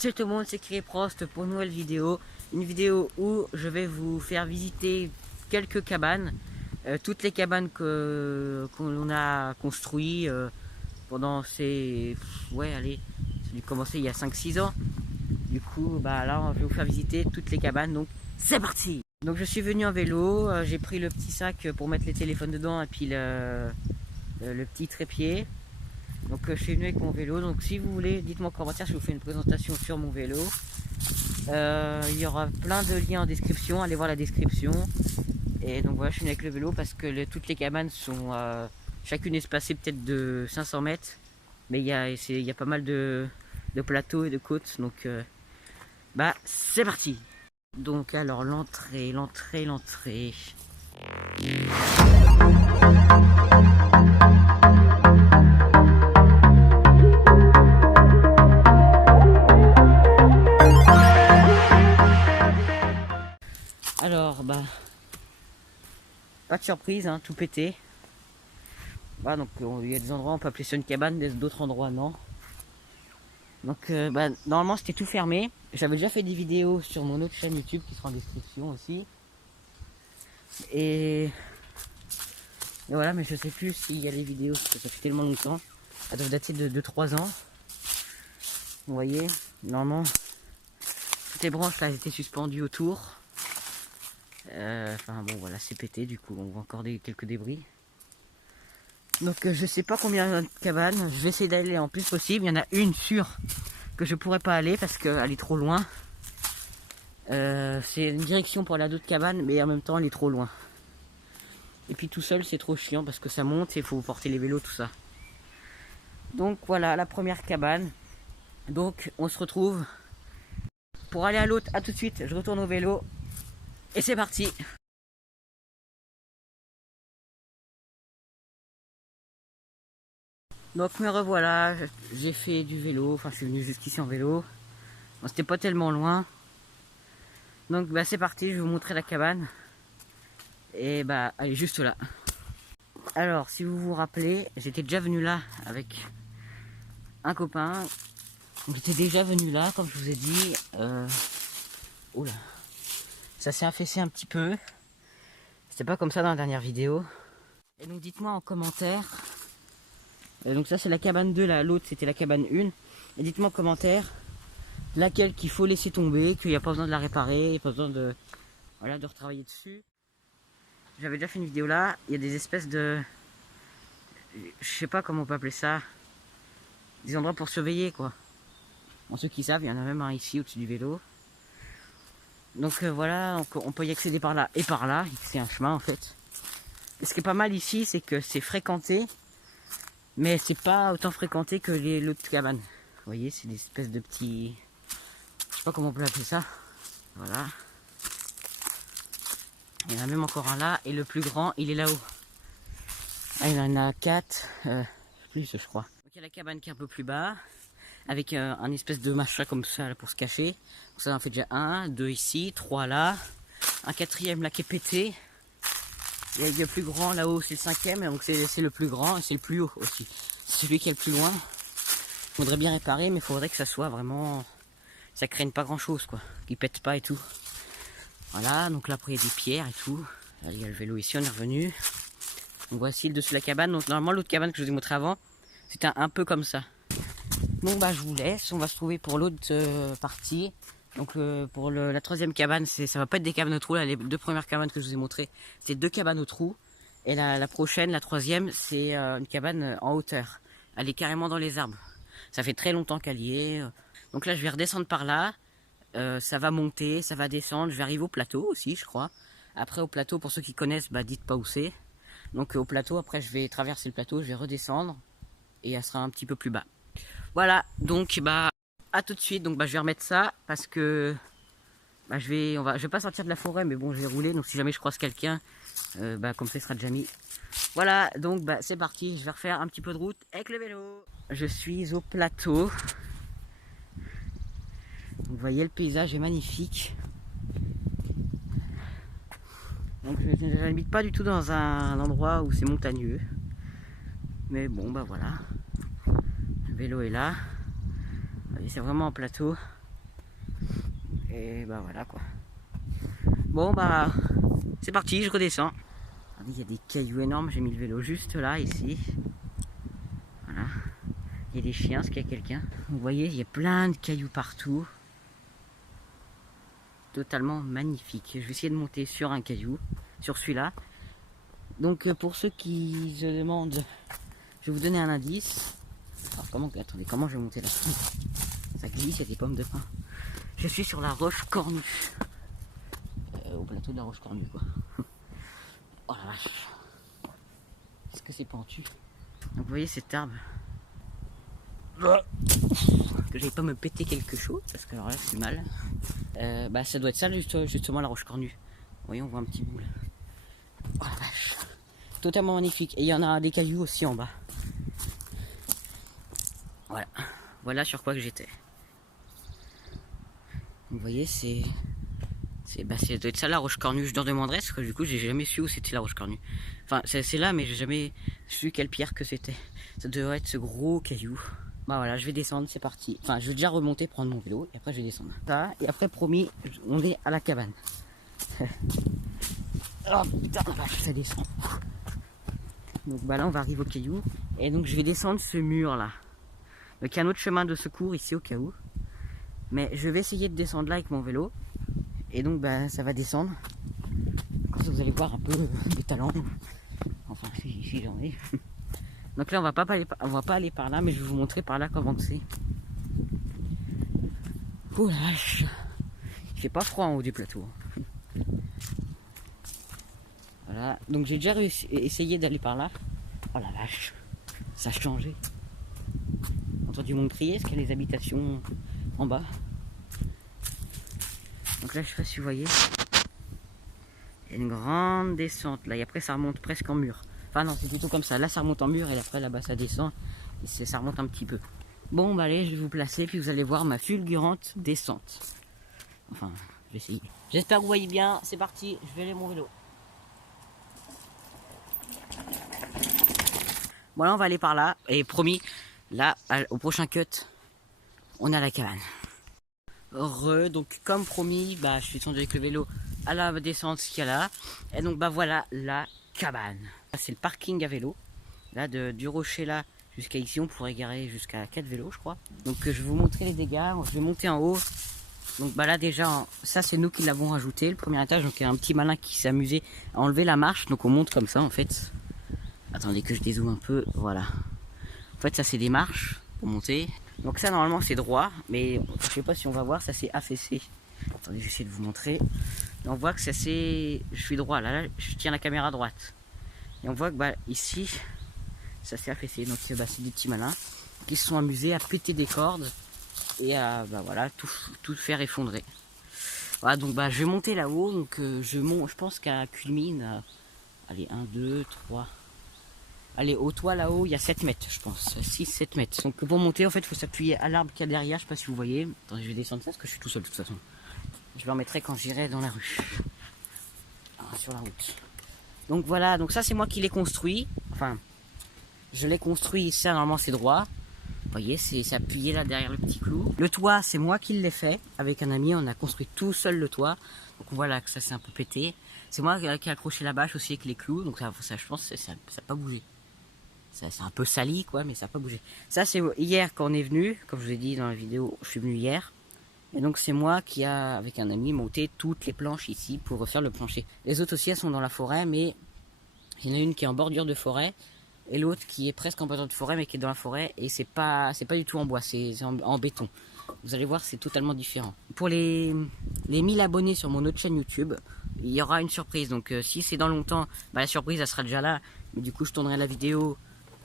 Salut tout le monde, c'est Kyriprost pour une nouvelle vidéo. Une vidéo où je vais vous faire visiter quelques cabanes. Toutes les cabanes qu'on a construites pendant ces... Ouais, allez, ça a dû commencer il y a 5-6 ans. Du coup, bah là, je vais vous faire visiter toutes les cabanes, donc c'est parti! Donc je suis venu en vélo, j'ai pris le petit sac pour mettre les téléphones dedans et puis le petit trépied. Donc je suis venu avec mon vélo, donc si vous voulez, dites-moi en commentaire, je vous fais une présentation sur mon vélo. Il y aura plein de liens en description, allez voir la description. Et donc voilà, je suis venu avec le vélo parce que toutes les cabanes sont chacune espacée peut-être de 500 mètres. Mais il y a pas mal de plateaux et de côtes, donc bah c'est parti. Donc alors l'entrée. Alors bah pas de surprise, hein, tout pété. Voilà, donc il y a des endroits où on peut appeler ça une cabane, d'autres endroits non. Donc bah, normalement c'était tout fermé. J'avais déjà fait des vidéos sur mon autre chaîne YouTube qui sera en description aussi. Et voilà, mais je sais plus s'il y a les vidéos parce que ça fait tellement longtemps. Ça doit dater de 3 ans. Vous voyez, normalement toutes les branches là elles étaient suspendues autour. Enfin bon voilà, c'est pété, du coup on voit encore quelques débris. Donc je sais pas combien de cabanes, je vais essayer d'aller en plus possible. Il y en a une sûre que je pourrais pas aller parce qu'elle est trop loin. C'est une direction pour aller à d'autres cabanes, mais en même temps elle est trop loin. Et puis tout seul c'est trop chiant parce que ça monte et il faut porter les vélos, tout ça. Donc voilà la première cabane. Donc on se retrouve pour aller à l'autre. À tout de suite, je retourne au vélo. Et c'est parti. Donc me revoilà, j'ai fait du vélo, enfin je suis venu jusqu'ici en vélo. Bon, c'était pas tellement loin. Donc bah c'est parti, je vais vous montrer la cabane. Et bah elle est juste là. Alors si vous vous rappelez, j'étais déjà venu là avec un copain. On était déjà venu là, comme je vous ai dit. Oula. Ça s'est affaissé un petit peu. C'était pas comme ça dans la dernière vidéo. Et donc dites-moi en commentaire. Donc ça c'est la cabane 2, l'autre c'était la cabane 1. Et dites-moi en commentaire laquelle qu'il faut laisser tomber, qu'il n'y a pas besoin de la réparer, il n'y a pas besoin de, voilà, de retravailler dessus. J'avais déjà fait une vidéo là, il y a des espèces de... Je sais pas comment on peut appeler ça. Des endroits pour surveiller quoi. Bon, ceux qui savent, il y en a même un ici au-dessus du vélo. Donc voilà, on peut y accéder par là et par là, c'est un chemin en fait. Et ce qui est pas mal ici, c'est que c'est fréquenté. Mais c'est pas autant fréquenté que l'autre cabane. Vous voyez, c'est des espèces de petits... Je sais pas comment on peut appeler ça. Voilà. Il y en a même encore un là. Et le plus grand, il est là-haut. Ah, il y en a 4. Plus, je crois. Donc il y a la cabane qui est un peu plus bas. Avec un espèce de machin comme ça là, pour se cacher. Donc ça en fait déjà 1, 2 ici, 3 là. Un 4e là qui est pété. Et le plus grand là-haut, c'est le 5e. Donc c'est le plus grand et c'est le plus haut aussi. C'est celui qui est le plus loin. Il faudrait bien réparer, mais il faudrait que ça soit vraiment... Ça craigne pas grand-chose, quoi. Qu'il pète pas et tout. Voilà, donc là après il y a des pierres et tout. Là, il y a le vélo ici, on est revenu. Donc voici le dessus de la cabane. Donc normalement l'autre cabane que je vous ai montré avant, c'était un peu comme ça. Bon bah je vous laisse, on va se trouver pour l'autre partie. Donc pour la 3e cabane, ça va pas être des cabanes au trou. Là, les 2 premières cabanes que je vous ai montrées, c'est 2 cabanes au trou. Et la prochaine, la 3e, c'est une cabane en hauteur. Elle est carrément dans les arbres. Ça fait très longtemps qu'elle y est. Donc là, je vais redescendre par là. Ça va monter, ça va descendre. Je vais arriver au plateau aussi, je crois. Après, au plateau, pour ceux qui connaissent, bah, dites pas où c'est. Donc au plateau, après, je vais traverser le plateau, je vais redescendre. Et elle sera un petit peu plus bas. Voilà, donc bah à tout de suite. Donc bah je vais remettre ça parce que bah, je vais pas sortir de la forêt, mais bon, je vais rouler. Donc si jamais je croise quelqu'un, bah comme ça il sera déjà mis. Voilà, donc bah c'est parti, je vais refaire un petit peu de route avec le vélo. Je suis au plateau. Vous voyez, le paysage est magnifique. Donc je n'habite pas du tout dans un endroit où c'est montagneux. Mais bon bah voilà. Le vélo est là. C'est vraiment un plateau. Et bah voilà quoi. Bon bah c'est parti, je redescends. Regardez, il y a des cailloux énormes, j'ai mis le vélo juste là, ici. Voilà. Il y a des chiens, est-ce qu'il y a quelqu'un? Vous voyez, il y a plein de cailloux partout. Totalement magnifique. Je vais essayer de monter sur un caillou, sur celui-là. Donc pour ceux qui se demandent, je vais vous donner un indice. Alors attendez, comment je vais monter là? Ça glisse, il y a des pommes de pin. Je suis sur la roche cornue. Au plateau de la roche cornue quoi. Oh la vache. Est-ce que c'est pentu? Donc vous voyez cet arbre. Que j'aille pas me péter quelque chose, parce que alors là c'est mal. Bah ça doit être ça justement la roche cornue. Vous voyez, on voit un petit bout là. Oh la vache. Totalement magnifique. Et il y en a des cailloux aussi en bas. Voilà. Voilà sur quoi que j'étais. Vous voyez, c'est ça doit être ça la roche cornue. Je leur demanderai parce que du coup j'ai jamais su où c'était la roche cornue. Enfin c'est là, mais j'ai jamais su quelle pierre que c'était. Ça devrait être ce gros caillou. Bah voilà, je vais descendre, c'est parti. Enfin je vais déjà remonter, prendre mon vélo et après je vais descendre. Ça, et après promis, on est à la cabane. Oh putain la vache, ça descend. Donc bah là on va arriver au caillou. Et donc je vais descendre ce mur là. Donc il y a un autre chemin de secours ici au cas où. Mais je vais essayer de descendre là avec mon vélo. Et donc bah, ça va descendre. Comme ça vous allez voir un peu des talents. Enfin si j'en ai. Donc là on va pas aller par là, mais je vais vous montrer par là comment c'est. Oh la vache. Il fait pas froid en haut du plateau. Voilà. Donc j'ai déjà essayé d'aller par là. Oh la vache. Ça a changé. Entendu mon crier, est-ce qu'il y a des habitations en bas? Donc là je sais pas si vous voyez. Il y a une grande descente là et après ça remonte presque en mur. Enfin non, c'est plutôt comme ça. Là ça remonte en mur et après là-bas ça descend. Et ça remonte un petit peu. Bon bah allez, je vais vous placer puis vous allez voir ma fulgurante descente. Enfin, je vais essayer. J'espère que vous voyez bien. C'est parti, je vais aller mon vélo. Bon là on va aller par là. Et promis, là au prochain cut, on a la cabane. Donc comme promis, bah je suis descendu avec le vélo à la descente qu'il y a là. Et donc bah voilà la cabane. C'est le parking à vélo. Là du rocher là jusqu'à ici on pourrait garer jusqu'à 4 vélos je crois. Donc je vais vous montrer les dégâts. Je vais monter en haut. Donc bah là déjà ça c'est nous qui l'avons rajouté le premier étage. Donc il y a un petit malin qui s'est amusé à enlever la marche. Donc on monte comme ça en fait. Attendez que je dézoome un peu. Voilà. En fait ça c'est des marches pour monter. Donc ça normalement c'est droit, mais je sais pas si on va voir, ça c'est affaissé. Attendez, je vais essayer de vous montrer. Et on voit que ça c'est... Je suis droit, là je tiens la caméra à droite. Et on voit que bah ici, ça s'est affaissé. Donc bah, c'est des petits malins qui se sont amusés à péter des cordes et à bah, voilà, tout faire effondrer. Voilà, donc bah je vais monter là-haut, donc je pense qu'à culmine, allez 1, 2, 3... Allez, au toit là-haut, il y a 7 mètres, je pense. 6-7 mètres. Donc pour monter, en fait, il faut s'appuyer à l'arbre qu'il y a derrière. Je sais pas si vous voyez. Attendez, je vais descendre ça parce que je suis tout seul de toute façon. Je le remettrai quand j'irai dans la rue. Sur la route. Donc voilà, donc ça c'est moi qui l'ai construit. Enfin, je l'ai construit, ça normalement c'est droit. Vous voyez, c'est appuyé là derrière le petit clou. Le toit, c'est moi qui l'ai fait. Avec un ami, on a construit tout seul le toit. Donc voilà que ça s'est un peu pété. C'est moi qui ai accroché la bâche aussi avec les clous. Donc ça je pense que ça n'a pas bougé. C'est un peu sali quoi, mais ça n'a pas bougé. Ça c'est hier quand on est venu, comme je vous ai dit dans la vidéo, je suis venu hier. Et donc c'est moi qui a, avec un ami, monté toutes les planches ici pour refaire le plancher. Les autres aussi elles sont dans la forêt, mais il y en a une qui est en bordure de forêt. Et l'autre qui est presque en bordure de forêt, mais qui est dans la forêt. Et c'est pas du tout en bois, c'est en béton. Vous allez voir, c'est totalement différent. Pour les 1000 abonnés sur mon autre chaîne YouTube, il y aura une surprise. Donc si c'est dans longtemps, bah, la surprise elle sera déjà là. Mais du coup je tournerai la vidéo.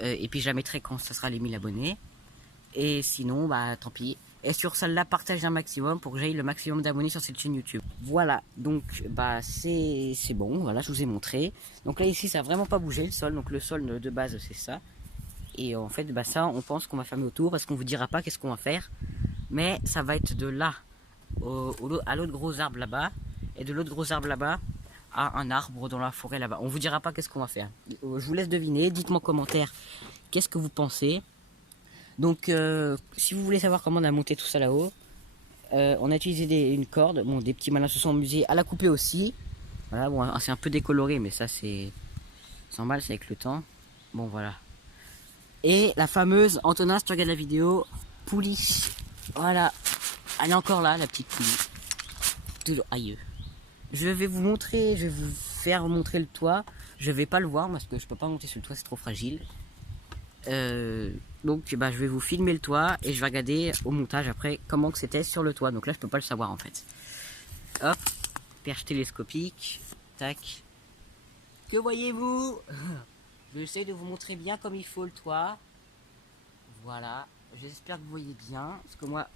Et puis je la mettrai quand ça sera les 1000 abonnés. Et sinon, bah tant pis. Et sur celle-là, partagez un maximum pour que j'aille le maximum d'abonnés sur cette chaîne YouTube. Voilà, donc bah c'est bon, voilà, je vous ai montré. Donc là ici, ça n'a vraiment pas bougé le sol. Donc le sol de base, c'est ça. Et en fait, bah ça, on pense qu'on va fermer autour parce qu'on vous dira pas qu'est-ce qu'on va faire. Mais ça va être de là à l'autre gros arbre là-bas. Et de l'autre gros arbre là-bas à un arbre dans la forêt là-bas. On vous dira pas qu'est-ce qu'on va faire. Je vous laisse deviner, dites-moi en commentaire qu'est-ce que vous pensez. Donc si vous voulez savoir comment on a monté tout ça là-haut, On a utilisé une corde. Bon, des petits malins se sont amusés à la couper aussi. Voilà, bon, c'est un peu décoloré, mais ça c'est 100 balles, c'est avec le temps. Bon, voilà. Et la fameuse, Antonin, si tu regardes la vidéo, poulie. Voilà. Elle est encore là, la petite poulie. Toujours, aïe. Je vais vous montrer, je vais vous faire montrer le toit. Je vais pas le voir parce que je peux pas monter sur le toit, c'est trop fragile. Donc bah, je vais vous filmer le toit et je vais regarder au montage après comment que c'était sur le toit. Donc là je peux pas le savoir en fait. Hop, perche télescopique, tac. Que voyez-vous? Je vais essayer de vous montrer bien comme il faut le toit. Voilà, j'espère que vous voyez bien, parce que moi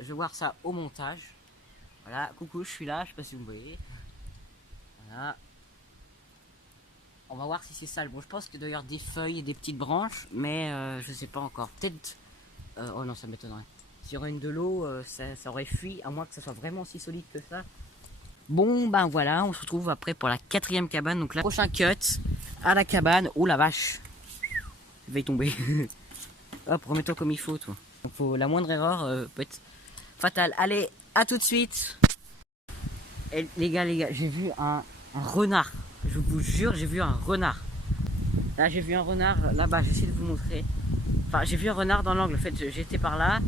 je vais voir ça au montage. Voilà, coucou, je suis là, je sais pas si vous me voyez. Voilà. On va voir si c'est ça. Bon, je pense qu'il doit y avoir des feuilles et des petites branches, mais je sais pas encore. Peut-être. Oh non, ça m'étonnerait. S'il y aurait une de l'eau, ça aurait fui, à moins que ça soit vraiment aussi solide que ça. Bon, ben voilà, on se retrouve après pour la 4e cabane. Donc, la prochain cut à la cabane. Oh la vache, je vais y tomber. Hop, remets-toi comme il faut, toi. Donc, la moindre erreur peut être fatale. Allez, à tout de suite. Et, les gars, j'ai vu un renard. Je vous jure, j'ai vu un renard. Là, j'ai vu un renard là-bas. J'essaie de vous montrer. Enfin, j'ai vu un renard dans l'angle. En fait, j'étais par là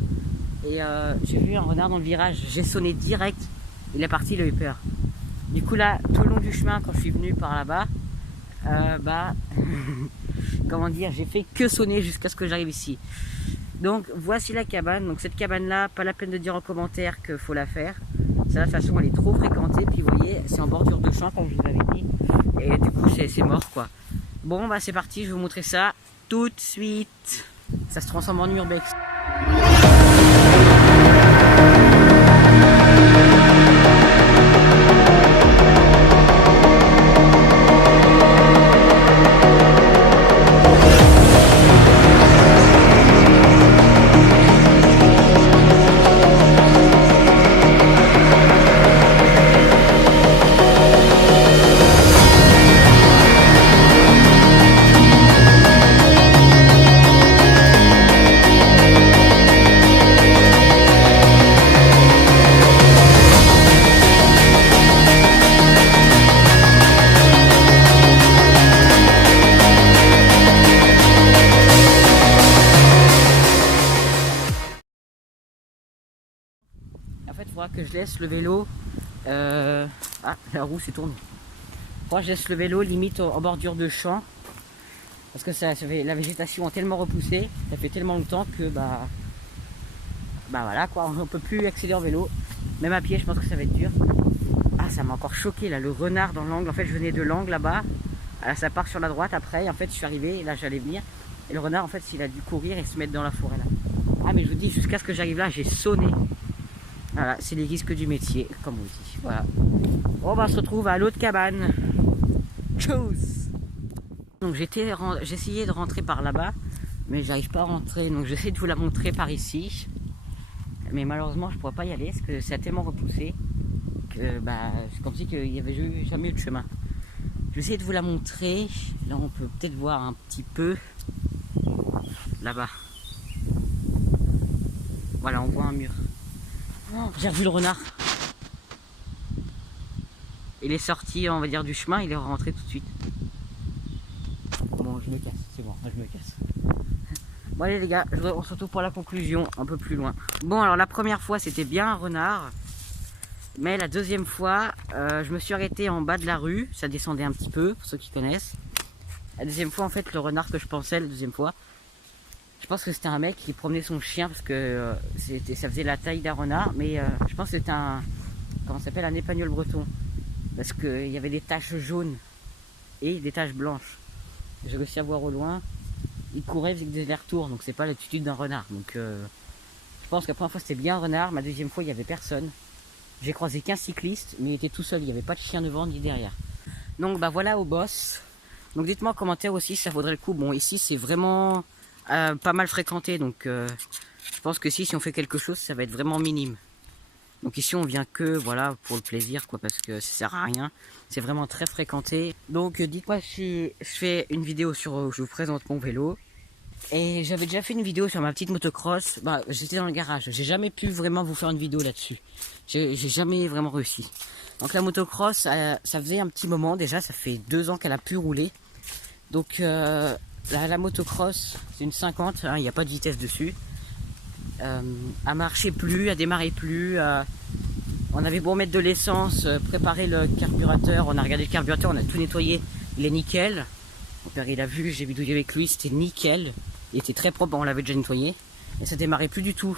et j'ai vu un renard dans le virage. J'ai sonné direct. Il est parti, il a eu peur. Du coup, là, tout le long du chemin, quand je suis venu par là-bas, comment dire, j'ai fait que sonner jusqu'à ce que j'arrive ici. Donc, voici la cabane. Donc, cette cabane-là, pas la peine de dire en commentaire qu'il faut la faire. De toute façon, elle est trop fréquentée. Puis, vous voyez, c'est en bordure de champ, comme je vous avais dit. Et du coup, c'est mort, quoi. Bon, bah, c'est parti. Je vais vous montrer ça tout de suite. Ça se transforme en urbex. En fait, il faudra que je laisse le vélo. Ah, la roue s'est tournée. Il faudra que je laisse le vélo limite en bordure de champ. Parce que la végétation a tellement repoussé, ça fait tellement longtemps que bah voilà quoi, on peut plus accéder en vélo. Même à pied, je pense que ça va être dur. Ah, ça m'a encore choqué là, le renard dans l'angle. En fait, je venais de l'angle là-bas. Là, ça part sur la droite après. Et en fait, je suis arrivé et là, j'allais venir. Et le renard, en fait, il a dû courir et se mettre dans la forêt là. Ah, mais je vous dis, jusqu'à ce que j'arrive là, j'ai sonné. Voilà, c'est les risques du métier, comme on dit. Voilà. On va se retrouver à l'autre cabane. Tchuss. Donc j'ai essayé de rentrer par là-bas, mais j'arrive pas à rentrer. Donc j'essaie de vous la montrer par ici. Mais malheureusement, je pourrais pas y aller parce que ça a tellement repoussé que bah, c'est comme si il y avait jamais eu de chemin. Je vais essayer de vous la montrer. Là, on peut peut-être voir un petit peu là-bas. Voilà, on voit un mur. Oh, j'ai revu le renard. Il est sorti, on va dire, du chemin, il est rentré tout de suite. Bon, je me casse, c'est bon, je me casse. Bon allez les gars, on se retrouve pour la conclusion, un peu plus loin. Bon alors la première fois c'était bien un renard. Mais la deuxième fois, je me suis arrêté en bas de la rue, ça descendait un petit peu, pour ceux qui connaissent. La deuxième fois en fait, le renard que je pensais, la deuxième fois, je pense que c'était un mec qui promenait son chien parce que ça faisait la taille d'un renard. Mais je pense que c'était comment ça s'appelle, un épagnol breton. Parce qu'il y avait des taches jaunes et des taches blanches. J'ai réussi à voir au loin. Il courait avec des allers-retours, donc c'est pas l'attitude d'un renard. Donc je pense que la première fois c'était bien un renard, ma deuxième fois il n'y avait personne. J'ai croisé qu'un cycliste, mais il était tout seul, il n'y avait pas de chien devant ni derrière. Donc bah voilà au boss. Donc dites-moi en commentaire aussi si ça vaudrait le coup. Bon ici c'est vraiment pas mal fréquenté, donc je pense que si on fait quelque chose ça va être vraiment minime. Donc ici on vient que voilà pour le plaisir quoi, parce que ça sert à rien. C'est vraiment très fréquenté. Donc dites-moi si je fais une vidéo sur où je vous présente mon vélo. Et j'avais déjà fait une vidéo sur ma petite motocross. Bah, j'étais dans le garage. J'ai jamais pu vraiment vous faire une vidéo là-dessus. J'ai jamais vraiment réussi. Donc la motocross, ça faisait un petit moment déjà. Ça fait 2 ans qu'elle a pu rouler. Donc la motocross, c'est une 50. Il n'y a pas de vitesse dessus. Elle marchait plus, elle démarrait plus. On avait beau mettre de l'essence, préparer le carburateur. On a regardé le carburateur, on a tout nettoyé. Il est nickel. Mon père il a vu, j'ai bidouillé avec lui, c'était nickel. Il était très propre, on l'avait déjà nettoyé. Et ça démarrait plus du tout.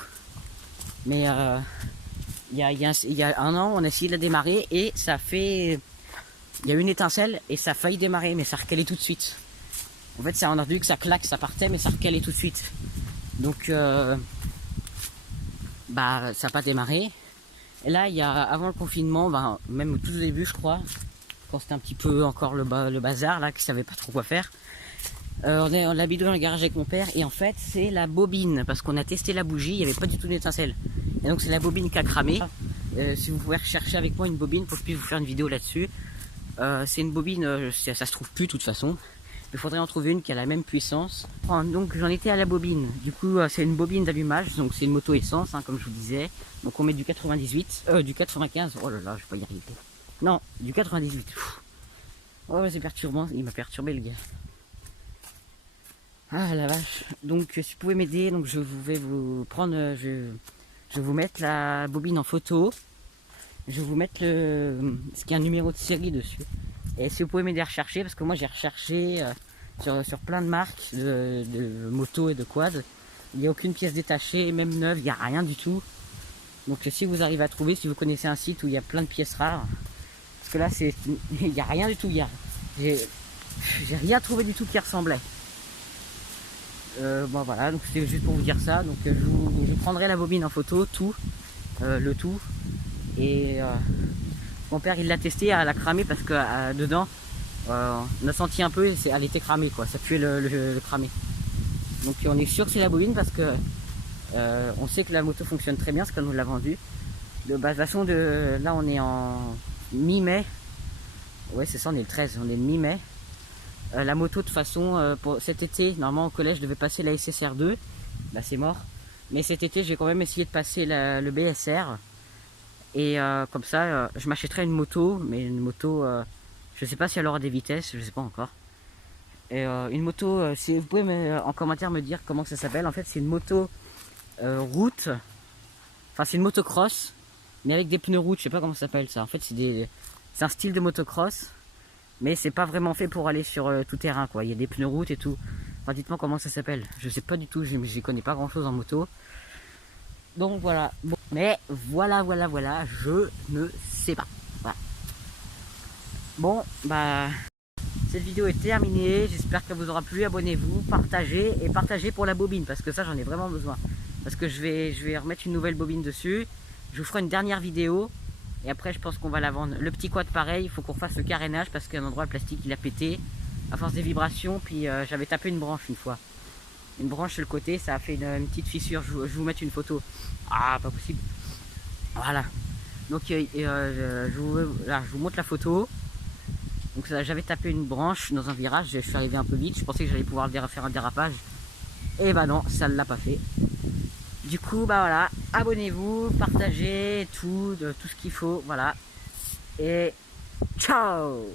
Mais il y a 1 an, on a essayé de la démarrer et ça fait... Il y a eu une étincelle et ça a failli démarrer, mais ça recalait tout de suite. En fait, on a vu que ça claque, ça partait, mais ça recalait tout de suite. Donc, bah, ça n'a pas démarré. Et là, avant le confinement, bah, même au tout début, je crois, quand c'était un petit peu encore le bazar, là, qui savait pas trop quoi faire. On l'a bidouillé dans le garage avec mon père et en fait c'est la bobine parce qu'on a testé la bougie, il n'y avait pas du tout d'étincelle et donc c'est la bobine qui a cramé. Si vous pouvez rechercher avec moi une bobine pour que je puisse vous faire une vidéo là-dessus. C'est une bobine, ça se trouve plus de toute façon. Il faudrait en trouver une qui a la même puissance. Donc j'en étais à la bobine. Du coup c'est une bobine d'allumage, donc c'est une moto essence hein, comme je vous disais. Donc on met du 98, du 95. Oh là là, je vais pas y arriver. Non, du 98. Pff. Oh c'est perturbant, il m'a perturbé le gars. Ah la vache. Donc si vous pouvez m'aider, donc je vais vous prendre, je vais vous mettre la bobine en photo. Je vais vous mettre ce qui a un numéro de série dessus. Et si vous pouvez m'aider à rechercher, parce que moi j'ai recherché sur plein de marques de motos et de quads. Il n'y a aucune pièce détachée, même neuve, il n'y a rien du tout. Donc si vous arrivez à trouver, si vous connaissez un site où il y a plein de pièces rares, parce que là il n'y a rien du tout, j'ai rien trouvé du tout qui ressemblait. Bon voilà, donc c'était juste pour vous dire ça. Donc je prendrai la bobine en photo, le tout. Et mon père il l'a testé, elle a cramé parce que dedans, on a senti un peu, elle était cramée quoi, ça puait le cramé. Donc on est sûr que c'est la bobine parce que on sait que la moto fonctionne très bien, parce qu'elle nous l'a vendue. De toute façon, là on est en mi-mai. Ouais c'est ça, on est le 13, on est mi-mai. La moto de toute façon pour cet été normalement au collège je devais passer la SSR2, bah c'est mort, mais cet été j'ai quand même essayé de passer le BSR et comme ça je m'achèterai une moto, mais une moto je sais pas si elle aura des vitesses, je sais pas encore. Et une moto, si vous pouvez en commentaire me dire comment ça s'appelle. En fait c'est une moto route, enfin c'est une motocross mais avec des pneus route, je sais pas comment ça s'appelle ça. En fait c'est un style de motocross. Mais c'est pas vraiment fait pour aller sur tout terrain quoi. Il y a des pneus route et tout. Enfin dites-moi comment ça s'appelle. Je sais pas du tout, j'y connais pas grand chose en moto. Donc voilà. Bon, mais voilà, je ne sais pas. Voilà. Bon bah cette vidéo est terminée. J'espère qu'elle vous aura plu. Abonnez-vous, partagez et partagez pour la bobine parce que ça j'en ai vraiment besoin. Parce que je vais remettre une nouvelle bobine dessus. Je vous ferai une dernière vidéo. Et après je pense qu'on va la vendre. Le petit quad pareil, il faut qu'on fasse le carénage parce qu'à un endroit le plastique il a pété à force des vibrations. Puis j'avais tapé une branche une fois. Une branche sur le côté, ça a fait une petite fissure. Je vais vous mettre une photo. Ah pas possible. Voilà. Donc je vous montre la photo. Donc j'avais tapé une branche dans un virage, je suis arrivé un peu vite. Je pensais que j'allais pouvoir faire un dérapage. Et bah non, ça ne l'a pas fait. Du coup, bah voilà, abonnez-vous, partagez tout ce qu'il faut, voilà. Et ciao!